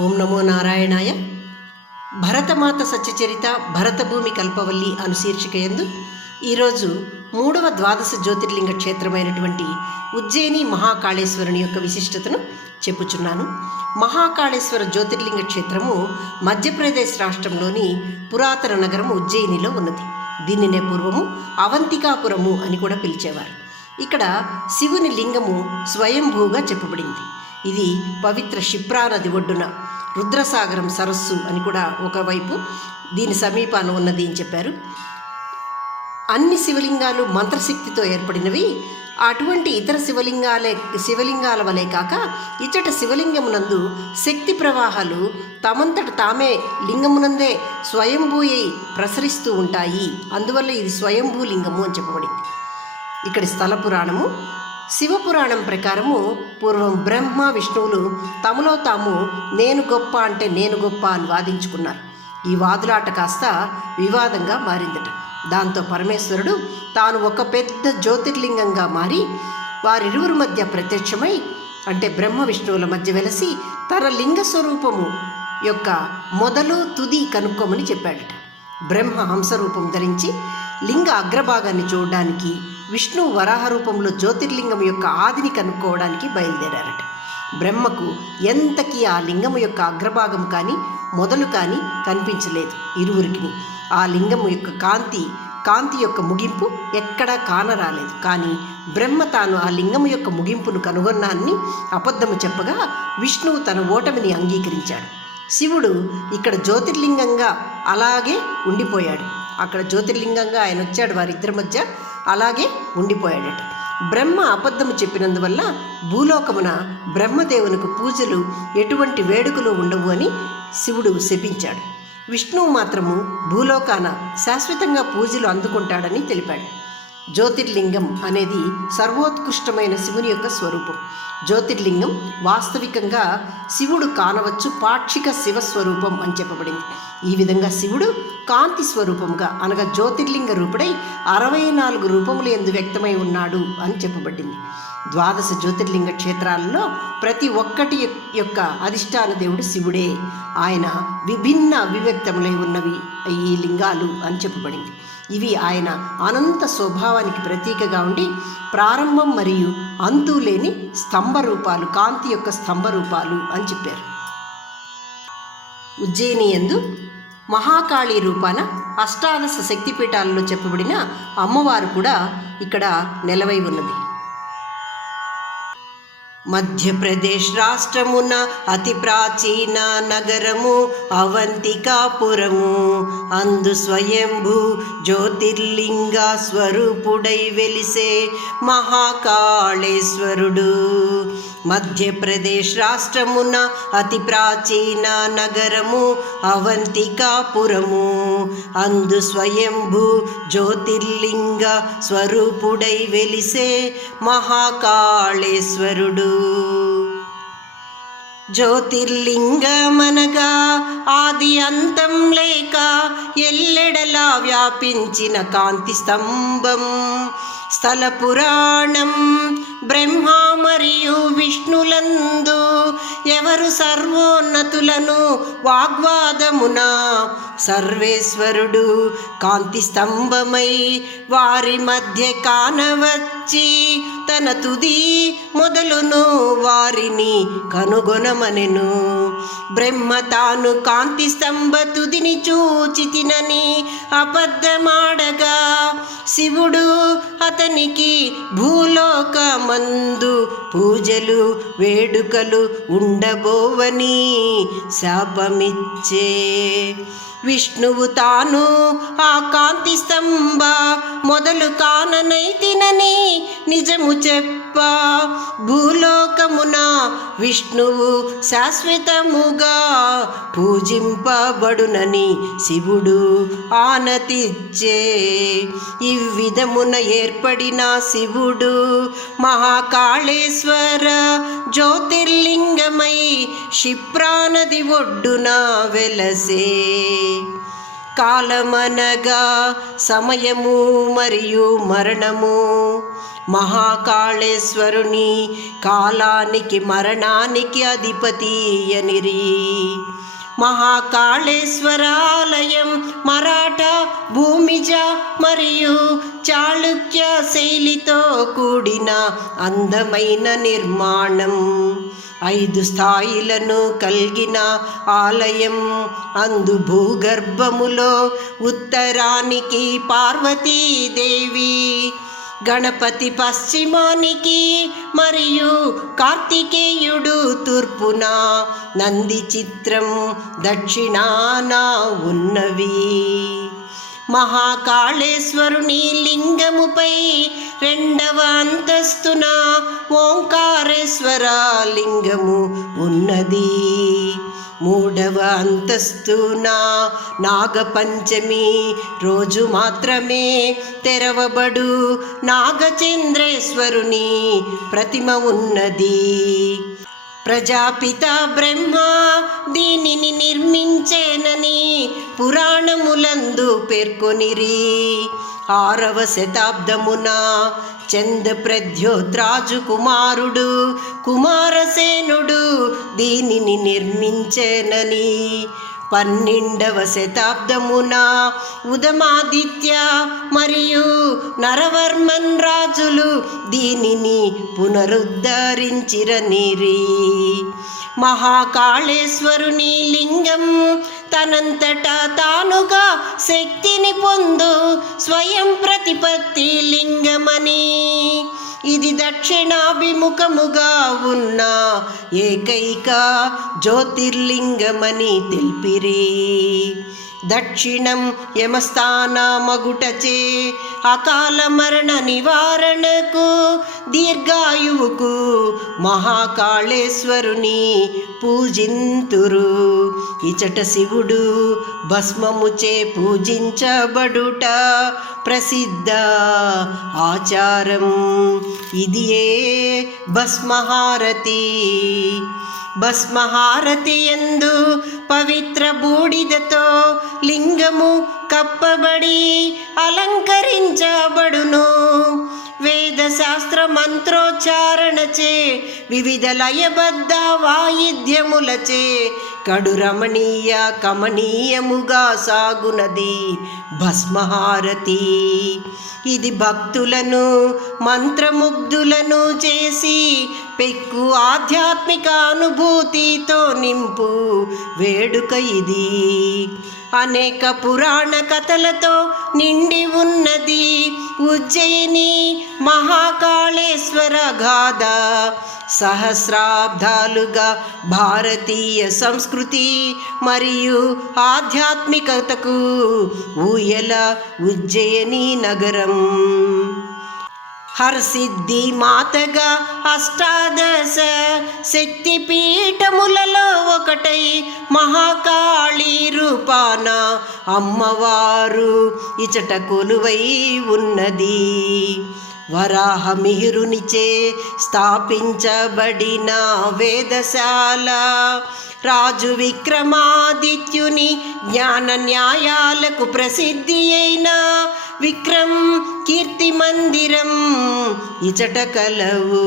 ఓం నమో నారాయణాయ. భరతమాత సత్యచరిత భరతభూమి కల్పవల్లి అను శీర్షికయందు ఈరోజు 3వ ద్వాదశ జ్యోతిర్లింగ క్షేత్రమైనటువంటి ఉజ్జయిని మహాకాళేశ్వరుని యొక్క విశిష్టతను చెప్పుచున్నాను. మహాకాళేశ్వర జ్యోతిర్లింగ క్షేత్రము మధ్యప్రదేశ్ రాష్ట్రంలోని పురాతన నగరం ఉజ్జయినిలో ఉన్నది. దీనినే పూర్వము అవంతికాపురము అని కూడా పిలిచేవారు. ఇక్కడ శివుని లింగము స్వయంభూగా చెప్పబడింది. ఇది పవిత్ర క్షిప్రా నది ఒడ్డున రుద్రసాగరం సరస్సు అని కూడా ఒకవైపు దీని సమీపాన ఉన్నది అని చెప్పారు. అన్ని శివలింగాలు మంత్రశక్తితో ఏర్పడినవి. అటువంటి ఇతర శివలింగాల వలె కాక ఇచ్చట శివలింగమునందు శక్తి ప్రవాహాలు తమంతట తామే లింగమునందే స్వయంభూయై ప్రసరిస్తూ ఉంటాయి. అందువల్ల ఇది స్వయంభూ లింగము అని చెప్పబడింది. ఇక్కడి స్థల పురాణము శివపురాణం ప్రకారము పూర్వం బ్రహ్మ విష్ణువులు తమలో తాము నేను గొప్ప అంటే నేను గొప్ప అని వాదించుకున్నారు. ఈ వాదులాట కాస్త వివాదంగా మారిందట. దాంతో పరమేశ్వరుడు తాను ఒక పెద్ద జ్యోతిర్లింగంగా మారి వారిరువురి మధ్య ప్రత్యక్షమై అంటే బ్రహ్మ విష్ణువుల మధ్య వెలసి తన లింగ స్వరూపము యొక్క మొదలు తుది కనుక్కోమని చెప్పాడట. బ్రహ్మ హంసరూపం ధరించి లింగ అగ్రభాగాన్ని చూడడానికి, విష్ణు వరాహ రూపంలో జ్యోతిర్లింగం యొక్క ఆదిని కనుక్కోవడానికి బయలుదేరారట. బ్రహ్మకు ఎంతకీ ఆ లింగము యొక్క అగ్రభాగం కానీ మొదలు కానీ కనిపించలేదు ఇరువురికి. ఆ లింగము యొక్క కాంతి యొక్క ముగింపు ఎక్కడా కానరాలేదు. కానీ బ్రహ్మ తాను ఆ లింగము యొక్క ముగింపును కనుగొన్నాన్ని అబద్ధము చెప్పగా విష్ణువు తన ఓటమిని అంగీకరించాడు. శివుడు ఇక్కడ జ్యోతిర్లింగంగా అలాగే ఉండిపోయాడు. అక్కడ జ్యోతిర్లింగంగా ఆయన వచ్చాడు, వారిద్దరి మధ్య అలాగే ఉండిపోయాడట. బ్రహ్మ అబద్ధము చెప్పినందువల్ల భూలోకమున బ్రహ్మదేవునికి పూజలు ఎటువంటి వేడుకలు ఉండవు అని శివుడు శపించాడు. విష్ణువు మాత్రము భూలోకాన శాశ్వతంగా పూజలు అందుకుంటాడని తెలిపాడు. జ్యోతిర్లింగం అనేది సర్వోత్కృష్టమైన శివుని యొక్క స్వరూపం. జ్యోతిర్లింగం వాస్తవికంగా శివుడు కానవచ్చు పాక్షిక శివస్వరూపం అని చెప్పబడింది. ఈ విధంగా శివుడు కాంతి స్వరూపంగా అనగా జ్యోతిర్లింగ రూపుడై 64 రూపములు యందు వ్యక్తమై ఉన్నాడు అని చెప్పబడింది. ద్వాదశ జ్యోతిర్లింగ క్షేత్రాలలో ప్రతి ఒక్కటి యొక్క అధిష్టాన దేవుడు శివుడే. ఆయన విభిన్న అవివ్యక్తములై ఉన్నవి ఈ లింగాలు అని చెప్పబడింది. ఇవి ఆయన అనంత స్వభావానికి ప్రతీకగా ఉండి ప్రారంభం మరియు అంతు లేని స్తంభ రూపాలు, కాంతి యొక్క స్తంభ రూపాలు అని చెప్పారు. ఉజ్జయిని యందు మహాకాళి రూపాన అష్టాదశ శక్తిపీఠాలలో చెప్పబడిన అమ్మవారు కూడా ఇక్కడ నెలవై ఉన్నది. మధ్యప్రదేశ్ రాష్ట్రమున అతి ప్రాచీన నగరము అవంతికాపురము. అందు స్వయంభూ జ్యోతిర్లింగ స్వరూపుడై వెలిసే మహాకాళేశ్వరుడు. మధ్యప్రదేశ్ రాష్ట్రమున అతి ప్రాచీన నగరము అవంతికాపురము. అందు స్వయంభూ జ్యోతిర్లింగ స్వరూపుడై వెలిసే మహాకాళేశ్వరుడు. జ్యోతిర్లింగమనగా ఆది అంతం లేక ఎల్లెడలా వ్యాపించిన కాంతి స్తంభం. స్థల పురాణం బ్రహ్మ మరియు విష్ణులందు ఎవరు సర్వోన్నతులను వాగ్వాదమున సర్వేశ్వరుడు కాంతి స్తంభమై వారి మధ్య కానవచ్చి తన తుది మొదలును వారిని కనుగొనమనెను. బ్రహ్మ తాను కాంతి స్తంభ తుదిని చూచితినని అబద్ధమాడగా శివుడు అతనికి భూలోకమందు పూజలు వేడుకలు ఉండబోవని శాపమిచ్చే. విష్ణువు తాను ఆ కాంతి స్తంభ మొదలు కాననైతినని నిజము చెప్ప భూలోకమున విష్ణువు శాశ్వతముగా పూజింపబడునని శివుడు ఆనతిచ్చే. ఈ విధమున ఏర్పడిన శివుడు మహాకాళేశ్వర జ్యోతిర్లింగమై క్షిప్రా నది ఒడ్డున వెలసే. కాలమనగా సమయము మరియు మరణము. మహాకాళేశ్వరుని కాలానికి మరణానికి అధిపతి అనిరి. మహాకాళేశ్వరాలయం మరాఠా, భూమిజ మరియు చాళుక్య శైలితో కూడిన అందమైన నిర్మాణం. 5 స్థాయిలను కలిగిన ఆలయం. అందు భూగర్భములో ఉత్తరానికి పార్వతీదేవి, గణపతి పశ్చిమానికి మరియు కార్తికేయుడు తూర్పున, నంది చిత్రం దక్షిణాన ఉన్నవి. మహాకాళేశ్వరుని లింగముపై 2వ అంతస్తున ఓంకారేశ్వర లింగము ఉన్నది. 3వ అంతస్తున నాగపంచమి రోజు మాత్రమే తెరవబడు నాగచంద్రేశ్వరుని ప్రతిమ ఉన్నది. ప్రజాపిత బ్రహ్మ దీనిని నిర్మించేనని పురాణములందు పేర్కొనిరి. 6వ శతాబ్దమున చంద్రప్రద్యోత్రాజు కుమారుడు కుమారసేనుడు దీనిని నిర్మించేనని, 12వ శతాబ్దమున ఉదమాదిత్య మరియు నరవర్మన్ రాజులు దీనిని పునరుద్ధరించిరనిరి. మహాకాళేశ్వరుని లింగం తనంతట తానుగా శక్తిని పొందు స్వయం ప్రతిపత్తి లింగమని, ఇది దక్షిణాభిముఖముగా ఉన్న ఏకైక జ్యోతిర్లింగమని తెలిపిరి. దక్షిణం యమస్థానమగుటచే అకాల మరణ నివారణకు, దీర్ఘాయువుకు మహాకాళేశ్వరుని పూజింతురు. ఇచట శివుడు భస్మముచే పూజించబడుట ప్రసిద్ధ ఆచారం. ఇదియే భస్మహారతి. భస్మహారతి యందు పవిత్ర బూడిదతో లింగము కప్పబడి అలంకరించబడును. వేదశాస్త్ర మంత్రోచ్చారణచే వివిధ లయబద్ధ వాయిద్యములచే కడు రమణీయ కమనీయముగా సాగునది భస్మహారతి. ఇది భక్తులను మంత్రముగ్ధులను చేసి పెక్కు ఆధ్యాత్మిక అనుభూతితో నింపు వేడుక ఇది. అనేక పురాణ కథలతో నిండి ఉన్నది ఉజ్జయిని మహాకాళేశ్వర గాథ. సహస్రాబ్దాలుగా భారతీయ సంస్కృతి మరియు ఆధ్యాత్మికతకు ఊయల ఉజ్జయిని నగరం. హర్సిద్ధి మాతగా 18 శక్తిపీఠములలో ఒకటై మహాకాళీ రూపాన అమ్మవారు ఇచట కొలువై ఉన్నది. వరాహమిహిరునిచే స్థాపించబడిన వేదశాల రాజు విక్రమాదిత్యుని జ్ఞాన న్యాయాలకు ప్రసిద్ధి అయిన విక్రమ్ కీర్తి మందిరం ఇచట కలవు.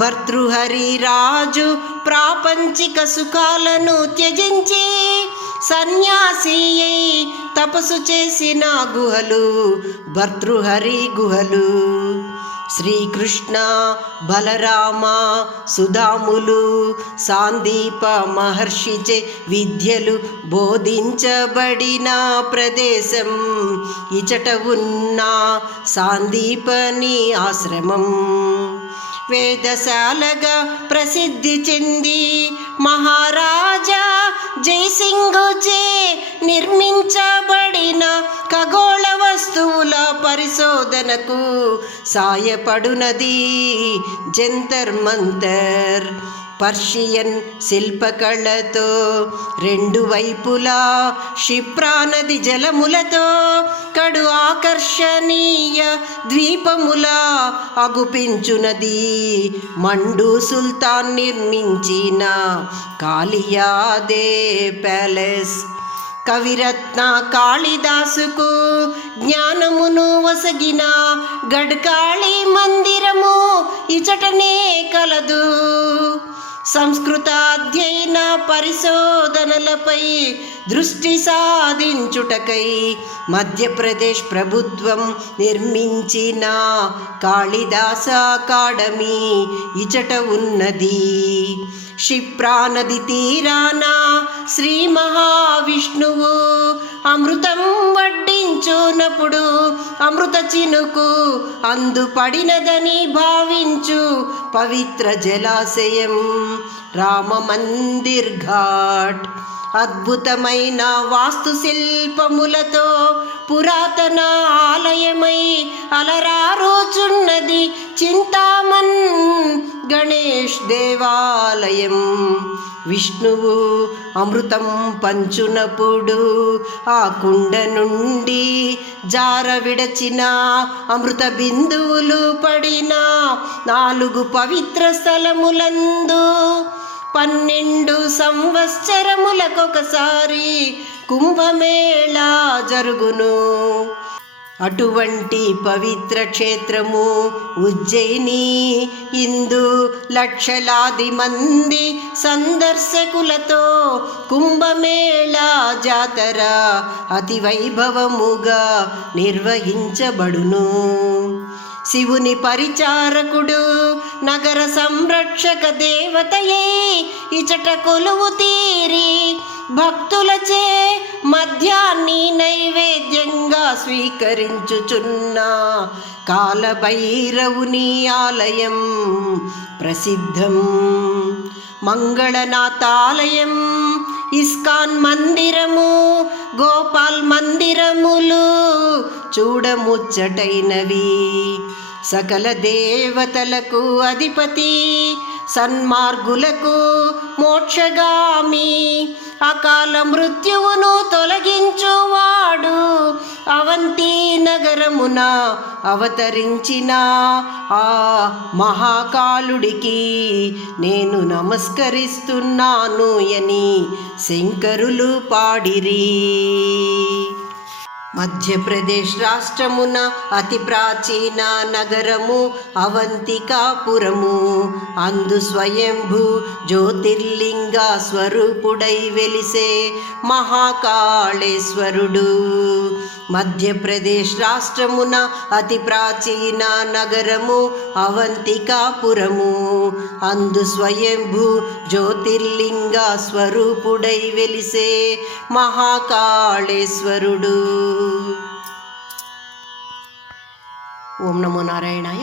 భర్తృహరి రాజు ప్రాపంచిక సుఖాలను త్యజించి సన్యాసి అయి తపస్సు చేసిన గుహలు భర్తృహరి గుహలు. శ్రీకృష్ణ, బలరామ, సుధాములు, సాందీప మహర్షిచే విద్యలు బోధించబడిన ప్రదేశం ఇచట ఉన్న సాందీపని ఆశ్రమం. వేదశాలగా ప్రసిద్ధి చెంది మహారాజా జయసింగుచే నిర్మించబడిన ఖగోళ వస్తువుల పరిశోధనకు సాయపడునది జంతర్ మంతర్. పర్షియన్ శిల్పకళతో 2 వైపులా క్షిప్రా నది జలములతో కడు ఆకర్షణీయ ద్వీపములా అగుపించునది మండు సుల్తాన్ నిర్మించిన కాళియాదే ప్యాలెస్. కవిరత్న కాళిదాసుకు జ్ఞానమును వసగిన గడ్కాళి మందిరము ఇచటనే కలదు. సంస్కృత అధ్యయన పరిశోధనలపై దృష్టి సాధించుటకై మధ్యప్రదేశ్ ప్రభుత్వం నిర్మించిన కాళిదాస అకాడమీ ఇచట ఉన్నది. క్షిప్రా నది తీరాన శ్రీ మహావిష్ణువు అమృతం వడ్డించునప్పుడు అమృత చినుకు అందుపడినదని భావించు పవిత్ర జలాశయం రామ మందిర్ ఘాట్. అద్భుతమైన వాస్తుశిల్పములతో పురాతన ఆలయమై అలరారుచున్నది చింతామన్ గణేష్ దేవాలయం. విష్ణువు అమృతం పంచునప్పుడు ఆ కుండ నుండి జార విడచిన అమృత బిందువులు పడిన 4 పవిత్ర స్థలములందు 12 సంవత్సరములకొకసారి కుంభమేళా జరుగును. అటువంటి పవిత్ర క్షేత్రము ఉజ్జయిని. ఇందు లక్షలాది మంది సందర్శకులతో కుంభమేళా జాతర అతి వైభవముగా నిర్వహించబడును. శివుని పరిచారకుడు నగర సంరక్షక దేవతయే ఇచట కొలువు తీరి భక్తులచే మద్యాన్ని నైవేద్యంగా స్వీకరించుచున్న కాలభైరవుని ఆలయం ప్రసిద్ధం. మంగళనాథాలయం, ఇస్కాన్ మందిరము, గోపాల్ మందిరములు చూడముచ్చటైనవి. సకల దేవతలకు అధిపతి, సన్మార్గులకు మోక్షగామి, అకాల మృత్యువును తొలగించువాడు అవంతి నగరమున అవతరించిన ఆ మహాకాలుడికి నేను నమస్కరిస్తున్నాను అని శంకరులు పాడిరి. మధ్యప్రదేశ్ రాష్ట్రమున అతి ప్రాచీన నగరము అవంతికాపురము. అందు స్వయంభూ జ్యోతిర్లింగ స్వరూపుడై వెలిసే మహాకాళేశ్వరుడు. మధ్యప్రదేశ్ రాష్ట్రమున అతి ప్రాచీన నగరము అవంతికాపురము. అందు స్వయంభూ జ్యోతిర్లింగ స్వరూపుడై వెలిసే మహాకాళేశ్వరుడు. ఓం నమో నారాయణాయ.